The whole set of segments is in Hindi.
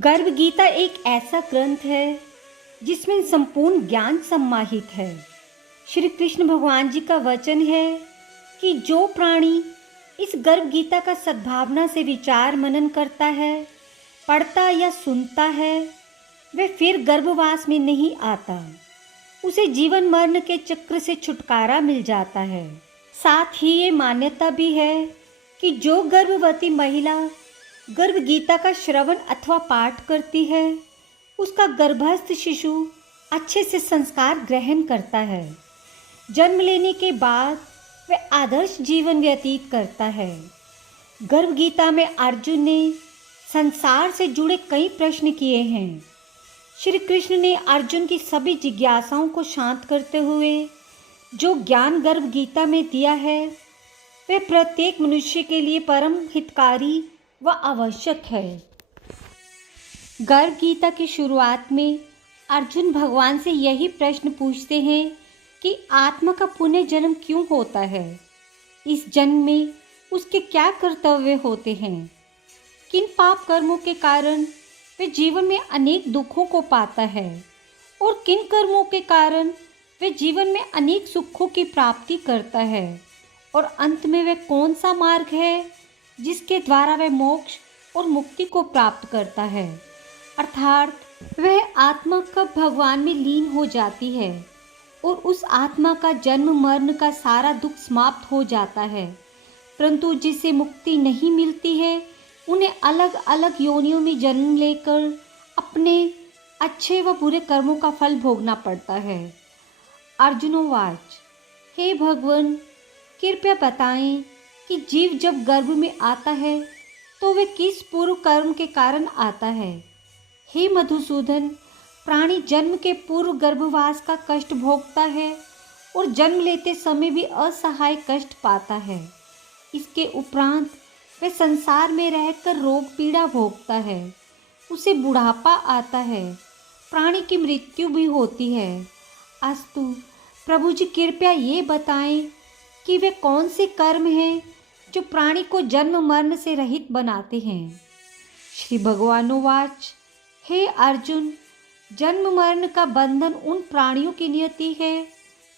गर्भ गीता एक ऐसा ग्रंथ है जिसमें संपूर्ण ज्ञान समाहित है। श्री कृष्ण भगवान जी का वचन है कि जो प्राणी इस गर्भ गीता का सद्भावना से विचार मनन करता है, पढ़ता या सुनता है, वह फिर गर्भवास में नहीं आता। उसे जीवन मरण के चक्र से छुटकारा मिल जाता है। साथ ही ये मान्यता भी है कि जो गर्भवती महिला गर्भ गीता का श्रवण अथवा पाठ करती है, उसका गर्भस्थ शिशु अच्छे से संस्कार ग्रहण करता है। जन्म लेने के बाद वह आदर्श जीवन व्यतीत करता है। गर्भ गीता में अर्जुन ने संसार से जुड़े कई प्रश्न किए हैं। श्री कृष्ण ने अर्जुन की सभी जिज्ञासाओं को शांत करते हुए जो ज्ञान गर्भ गीता में दिया है, वह प्रत्येक मनुष्य के लिए परम हितकारी व आवश्यक है। गर्भ गीता की शुरुआत में अर्जुन भगवान से यही प्रश्न पूछते हैं कि आत्मा का पुनः जन्म क्यों होता है, इस जन्म में उसके क्या कर्तव्य होते हैं, किन पाप कर्मों के कारण वह जीवन में अनेक दुखों को पाता है और किन कर्मों के कारण वह जीवन में अनेक सुखों की प्राप्ति करता है, और अंत में वह कौन सा मार्ग है जिसके द्वारा वह मोक्ष और मुक्ति को प्राप्त करता है, अर्थात वह आत्मा कब भगवान में लीन हो जाती है और उस आत्मा का जन्म मरण का सारा दुख समाप्त हो जाता है। परंतु जिसे मुक्ति नहीं मिलती है, उन्हें अलग अलग योनियों में जन्म लेकर अपने अच्छे व बुरे कर्मों का फल भोगना पड़ता है। अर्जुनोवाच, हे भगवान, कृपया बताएं कि जीव जब गर्भ में आता है तो वे किस पूर्व कर्म के कारण आता है। हे मधुसूदन, प्राणी जन्म के पूर्व गर्भवास का कष्ट भोगता है और जन्म लेते समय भी असहाय कष्ट पाता है। इसके उपरांत वह संसार में रहकर रोग पीड़ा भोगता है, उसे बुढ़ापा आता है, प्राणी की मृत्यु भी होती है। अस्तु प्रभु जी, कृपया ये बताएं कि वे कौन से कर्म हैं जो प्राणी को जन्म मरण से रहित बनाते हैं। श्री भगवानोवाच, हे अर्जुन, जन्म मरण का बंधन उन प्राणियों की नियति है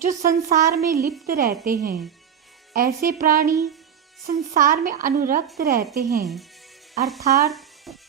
जो संसार में लिप्त रहते हैं। ऐसे प्राणी संसार में अनुरक्त रहते हैं, अर्थात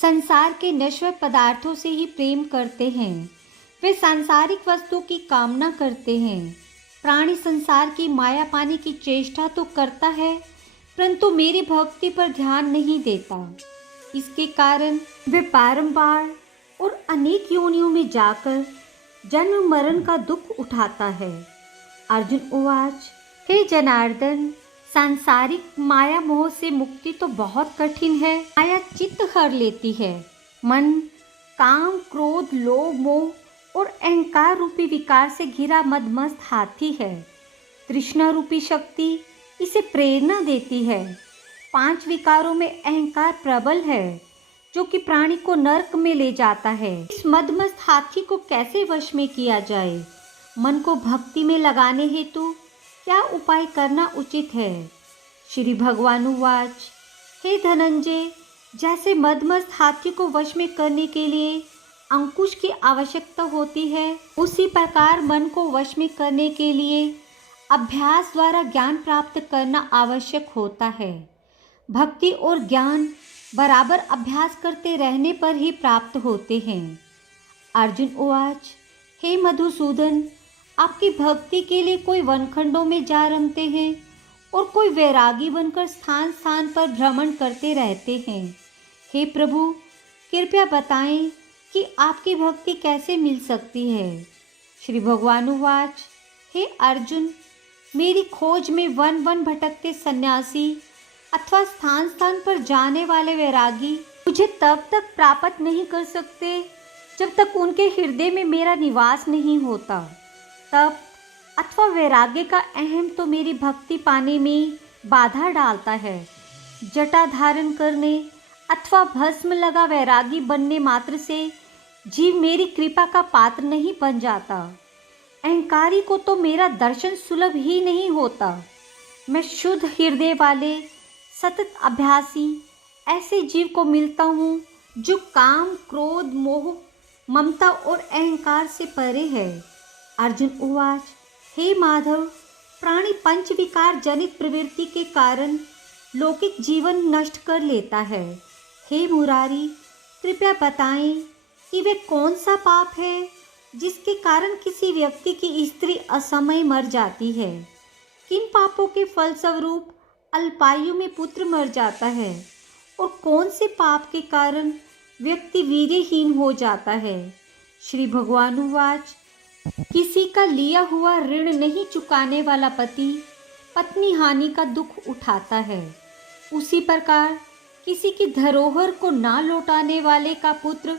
संसार के नश्वर पदार्थों से ही प्रेम करते हैं। वे सांसारिक वस्तु की कामना करते हैं। प्राणी संसार की माया पाने की चेष्टा तो करता है, परंतु मेरी भक्ति पर ध्यान नहीं देता। इसके कारण वे बारंबार और अनेक योनियों में जाकर जन्म मरण का दुख उठाता है। अर्जुन उवाच, हे जनार्दन, सांसारिक माया मोह से मुक्ति तो बहुत कठिन है। माया चित्त हर लेती है। मन काम, क्रोध, लोभ, मोह और अहंकार रूपी विकार से घिरा मदमस्त हाथी है। तृष्णा रूपी शक्ति इसे प्रेरणा देती है। 5 विकारों में अहंकार प्रबल है, जो कि प्राणी को नरक में ले जाता है। इस मदमस्त हाथी को कैसे वश में किया जाए? मन को भक्ति में लगाने हेतु क्या उपाय करना उचित है? श्री भगवानुवाच, हे धनंजय, जैसे मदमस्त हाथी को वश में करने के लिए अंकुश की आवश्यकता होती है, उसी प्रकार मन को वश में करने के लिए अभ्यास द्वारा ज्ञान प्राप्त करना आवश्यक होता है। भक्ति और ज्ञान बराबर अभ्यास करते रहने पर ही प्राप्त होते हैं। अर्जुन उवाच, हे मधुसूदन, आपकी भक्ति के लिए कोई वनखंडों में जा रमते हैं और कोई वैरागी बनकर स्थान स्थान पर भ्रमण करते रहते हैं। हे प्रभु, कृपया बताएं कि आपकी भक्ति कैसे मिल सकती है। श्री भगवानुवाच, हे अर्जुन, मेरी खोज में वन वन भटकते सन्यासी अथवा स्थान स्थान पर जाने वाले वैरागी मुझे तब तक प्राप्त नहीं कर सकते जब तक उनके हृदय में मेरा निवास नहीं होता। तब अथवा वैराग्य का अहम तो मेरी भक्ति पाने में बाधा डालता है। जटा धारण करने अथवा भस्म लगा वैरागी बनने मात्र से जीव मेरी कृपा का पात्र नहीं बन जाता। अहंकारी को तो मेरा दर्शन सुलभ ही नहीं होता। मैं शुद्ध हृदय वाले सतत अभ्यासी ऐसे जीव को मिलता हूँ जो काम, क्रोध, मोह, ममता और अहंकार से परे है। अर्जुन उवाच, हे माधव, प्राणी पंच विकार जनित प्रवृत्ति के कारण लौकिक जीवन नष्ट कर लेता है। हे मुरारी, कृपया बताएं कि वे कौन सा पाप है जिसके कारण किसी व्यक्ति की स्त्री असमय मर जाती है। किन पापों के फलस्वरूप अल्पायु में पुत्र मर जाता है और कौन से पाप के कारण व्यक्ति वीर्यहीन हो जाता है। श्री भगवानुवाच, किसी का लिया हुआ ऋण नहीं चुकाने वाला पति पत्नी हानि का दुख उठाता है। उसी प्रकार किसी की धरोहर को ना लौटाने वाले का पुत्र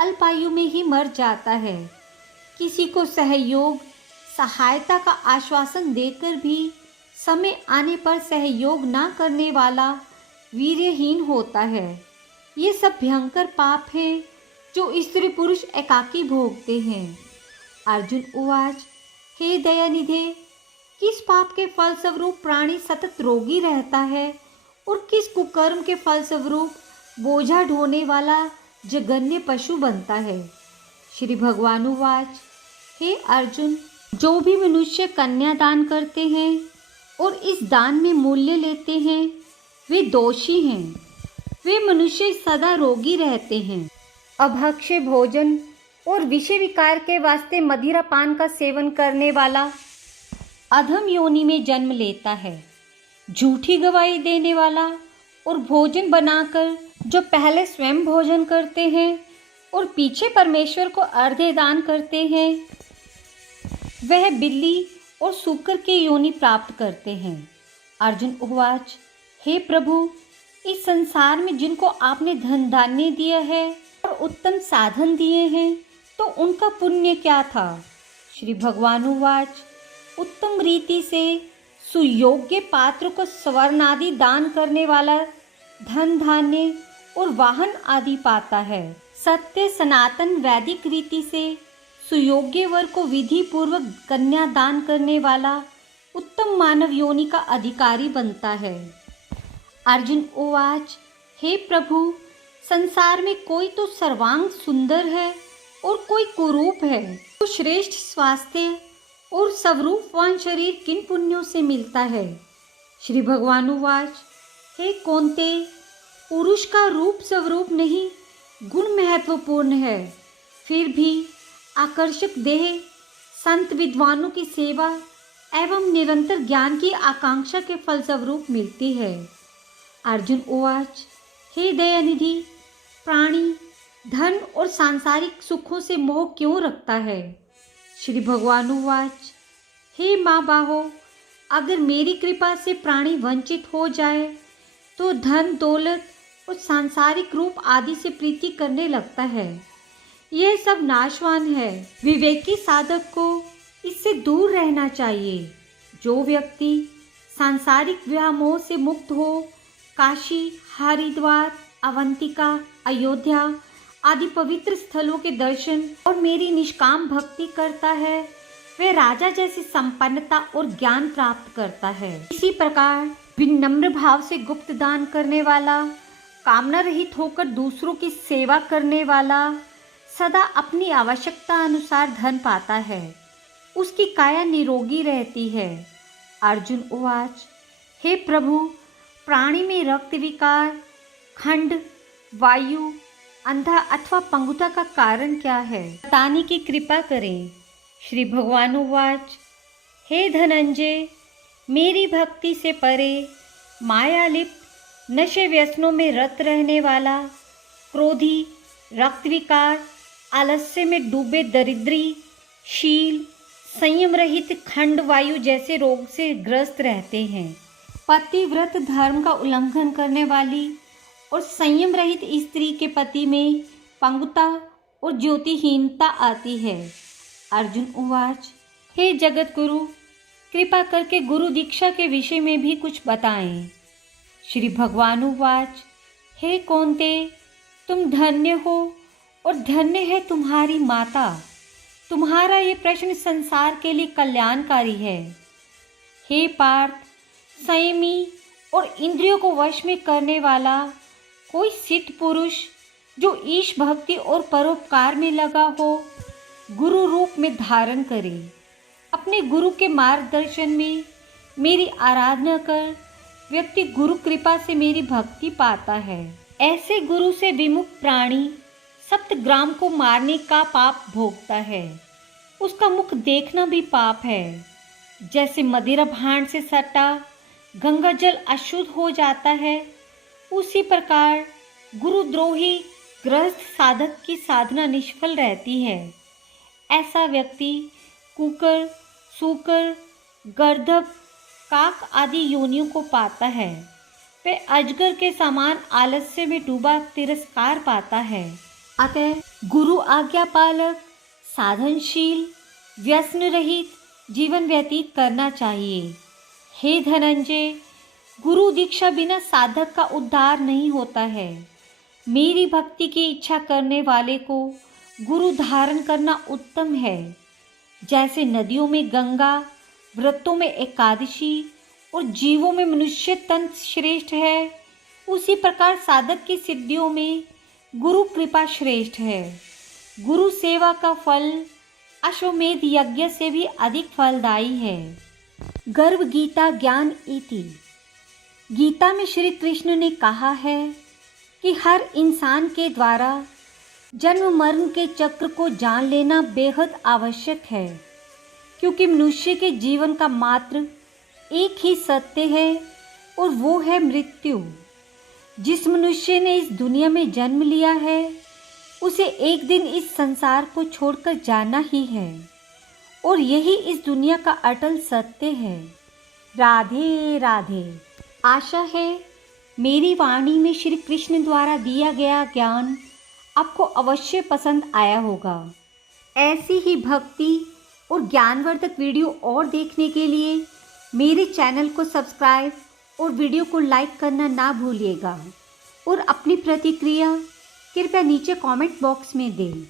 अल्पायु में ही मर जाता है। किसी को सहयोग, सहायता का आश्वासन देकर भी समय आने पर सहयोग ना करने वाला वीर्यहीन होता है। ये सब भयंकर पाप हैं जो स्त्री पुरुष एकाकी भोगते हैं। अर्जुन उवाच, हे दयानिधे, किस पाप के फलस्वरूप प्राणी सतत रोगी रहता है और किस कुकर्म के फलस्वरूप बोझा ढोने वाला जघन्य पशु बनता है। श्री भगवानुवाच, हे अर्जुन, जो भी मनुष्य कन्यादान करते हैं और इस दान में मूल्य लेते हैं वे दोषी हैं। वे मनुष्य सदा रोगी रहते हैं। अभक्ष्य भोजन और विषय विकार के वास्ते मदिरा पान का सेवन करने वाला अधम योनि में जन्म लेता है। झूठी गवाही देने वाला और भोजन बनाकर जो पहले स्वयं भोजन करते हैं और पीछे परमेश्वर को अर्धे दान करते हैं, वह बिल्ली और सूकर के योनि प्राप्त करते हैं। अर्जुन उवाच, हे प्रभु, इस संसार में जिनको आपने धन धान्य दिया है और उत्तम साधन दिए हैं तो उनका पुण्य क्या था। श्री भगवानुवाच, उत्तम रीति से सुयोग्य पात्र को स्वर्ण आदि दान करने वाला धन धान्य और वाहन आदि पाता है। सत्य सनातन वैदिक रीति से सुयोग्य वर को विधि पूर्वक कन्या दान करने वाला उत्तम मानव योनि का अधिकारी बनता है। अर्जुन उवाच, हे प्रभु, संसार में कोई तो सर्वांग सुंदर है और कोई कुरूप है। तो श्रेष्ठ स्वास्थ्य और स्वरूपवान शरीर किन पुण्यों से मिलता है। श्री भगवानुवाच, हे कौन्ते, पुरुष का रूप स्वरूप नहीं गुण महत्वपूर्ण है। फिर भी आकर्षक देह संत विद्वानों की सेवा एवं निरंतर ज्ञान की आकांक्षा के फलस्वरूप मिलती है। अर्जुन उवाच, हे दयानिधि, प्राणी धन और सांसारिक सुखों से मोह क्यों रखता है। श्री भगवानुवाच, हे माँ बाहो, अगर मेरी कृपा से प्राणी वंचित हो जाए तो धन दौलत और सांसारिक रूप आदि से प्रीति करने लगता है। यह सब नाशवान है। विवेकी साधक को इससे दूर रहना चाहिए। जो व्यक्ति सांसारिक व्यामोह से मुक्त हो काशी, हरिद्वार, अवंतिका, अयोध्या आदि पवित्र स्थलों के दर्शन और मेरी निष्काम भक्ति करता है, वह राजा जैसी संपन्नता और ज्ञान प्राप्त करता है। इसी प्रकार विनम्र भाव से गुप्त दान करने वाला, कामना रहित होकर दूसरों की सेवा करने वाला सदा अपनी आवश्यकता अनुसार धन पाता है। उसकी काया निरोगी रहती है। अर्जुन उवाच, हे प्रभु, प्राणी में रक्त विकार, खंड, वायु, अंधा अथवा पंगुता का कारण क्या है, बताने की कृपा करें। श्री भगवानुवाच, हे धनंजय, मेरी भक्ति से परे मायालिप्त नशे व्यसनों में रत रहने वाला, क्रोधी, रक्त विकार, आलस्य में डूबे दरिद्री, शील, संयम रहित खंड वायु जैसे रोग से ग्रस्त रहते हैं। पतिव्रत धर्म का उल्लंघन करने वाली और संयम रहित स्त्री के पति में पंगुता और ज्योतिहीनता आती है। अर्जुन उवाच, हे जगत गुरु, कृपा करके गुरु दीक्षा के विषय में भी कुछ बताएं। श्री भगवानुवाच, हे कौन्ते, तुम धन्य हो और धन्य है तुम्हारी माता। तुम्हारा ये प्रश्न संसार के लिए कल्याणकारी है। हे पार्थ, संयमी और इंद्रियों को वश में करने वाला कोई सिद्ध पुरुष जो ईश भक्ति और परोपकार में लगा हो गुरु रूप में धारण करे। अपने गुरु के मार्गदर्शन में मेरी आराधना कर व्यक्ति गुरु कृपा से मेरी भक्ति पाता है। ऐसे गुरु से विमुख प्राणी सप्तग्राम को मारने का पाप भोगता है। उसका मुख देखना भी पाप है। जैसे मदिरा भांड से सटा गंगा जल अशुद्ध हो जाता है, उसी प्रकार गुरुद्रोही गृहस्थ साधक की साधना निष्फल रहती है। ऐसा व्यक्ति कुकर, सूकर, गर्दभ, काक आदि योनियों को पाता है। वह अजगर के समान आलस्य में डूबा तिरस्कार पाता है। अतः गुरु आज्ञा पालक, साधनशील, व्यसन रहित जीवन व्यतीत करना चाहिए। हे धनंजय, गुरु दीक्षा बिना साधक का उद्धार नहीं होता है। मेरी भक्ति की इच्छा करने वाले को गुरु धारण करना उत्तम है। जैसे नदियों में गंगा, व्रतों में एकादशी और जीवों में मनुष्य तन श्रेष्ठ है, उसी प्रकार साधक की सिद्धियों में गुरु कृपा श्रेष्ठ है। गुरु सेवा का फल अश्वमेध यज्ञ से भी अधिक फलदायी है। गर्भ गीता ज्ञान इति। गीता में श्री कृष्ण ने कहा है कि हर इंसान के द्वारा जन्म मरण के चक्र को जान लेना बेहद आवश्यक है, क्योंकि मनुष्य के जीवन का मात्र एक ही सत्य है और वो है मृत्यु। जिस मनुष्य ने इस दुनिया में जन्म लिया है उसे एक दिन इस संसार को छोड़कर जाना ही है, और यही इस दुनिया का अटल सत्य है। राधे राधे। आशा है मेरी वाणी में श्री कृष्ण द्वारा दिया गया ज्ञान आपको अवश्य पसंद आया होगा। ऐसी ही भक्ति और ज्ञानवर्धक वीडियो और देखने के लिए मेरे चैनल को सब्सक्राइब और वीडियो को लाइक करना ना भूलिएगा, और अपनी प्रतिक्रिया कृपया नीचे कमेंट बॉक्स में दें।